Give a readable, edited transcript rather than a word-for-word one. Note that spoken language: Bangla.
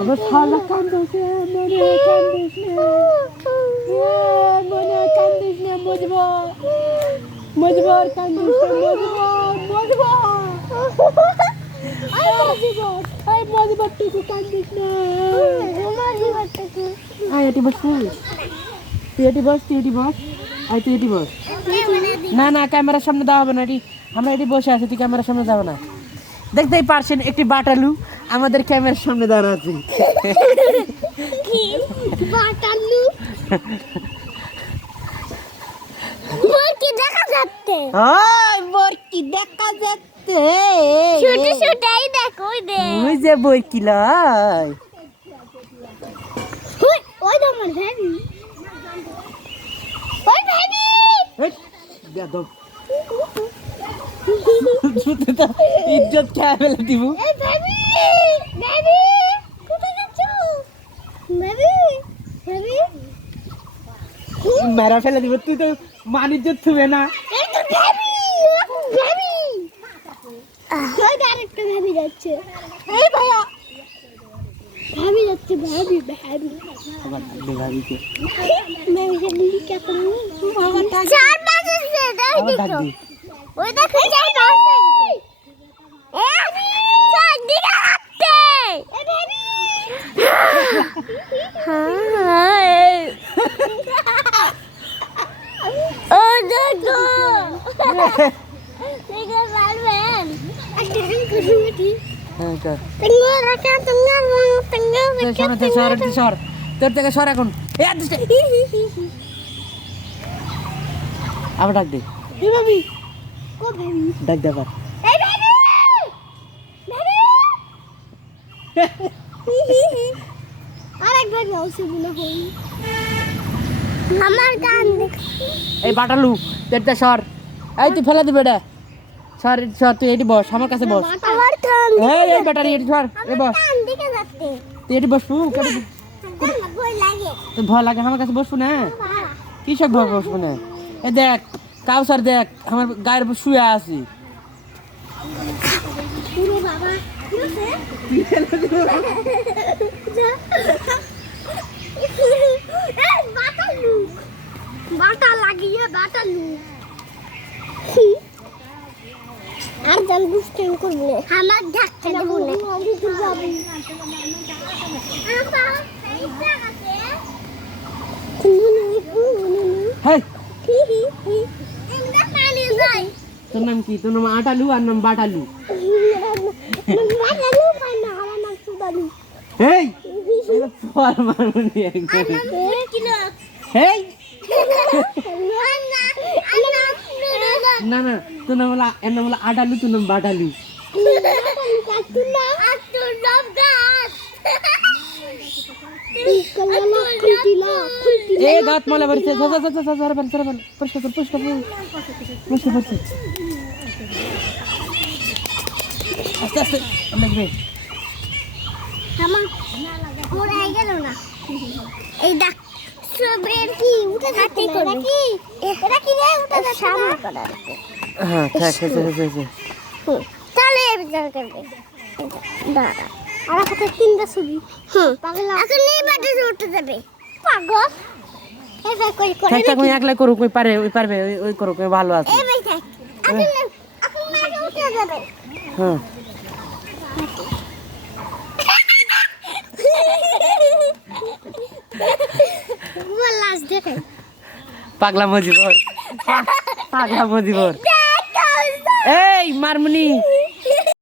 আবার শালা কান্দছে মনে কান্দিস না মজবর কান্দিস মজবর টুকু কান্দিস না আয় এটি বস তুই এটি বস আয় তুই এটি বস না না ক্যামেরার সামনে দেওয়া হবে না এটি আমরা এটি বসে আছি তুই ক্যামেরার সামনে যাবো না দেখতেই পারছেন একটি বাটালু আমাদের ক্যামেরার সামনে দাঁড়া আছে দেখা যাচ্ছে ওই যে বরকি লয় ইজ্জত খেয়ে ফেলে দিব মেরা ফেলে দিব তুই তো মান ইজ্জত থুবে না তোর থেকে সর এখন আবার ডাক দে ডাক দে আবার এই বাটালু তোরটা সর এই তুই ফেলে দিবে এটা সর সর তুই এটি বস আমার কাছে বস এই ব্যাটারি এটি সর এই বস তুই এটি বসবু তোর ভয় লাগে আমার কাছে বসবো না কি সব ভয় বসবো না এ দেখ কাউসার দেখ আমার গায়ের উপর শুয়ে আছি বাটা লাগিয়ে বাটালু আর জান বুঝতে করবে আমার ধাক্কা দেবো না আমি তো যাবো আপা এইটা আছে হেই আমরা পানি যাই তোর নাম কি তোর নাম আটালু আর নাম বাটালু বাটালু পানি আমার নাম সুদালু হেই ফর মারুনি একদম হেই না না তোর নাম হলো এর নাম হলো আটালু তোর নাম বাটালু এ দাঁত মালা বাড়িতে আস্তে আস্তে লাগবে এই দেখ সবের কি উঠে যাচ্ছে নাকি এটা কি রে উঠে যাচ্ছে না হ্যাঁ ঠিক আছে তাহলে এই বিচার করবে দাঁড়া আর একটা তিনটা ছবি পাগল এখন নেই বাটে উঠে যাবে পাগল এই ভাই কই করে ঠিক আছে একলাই করুক ওই পারে ওই পারবে ওই করুক ওই ভালো আছে এই ভাই থাক এখন মাঠে উঠে যাবে হ্যাঁ লাশ দেখে পাগলা মজিবর এই মারমুনি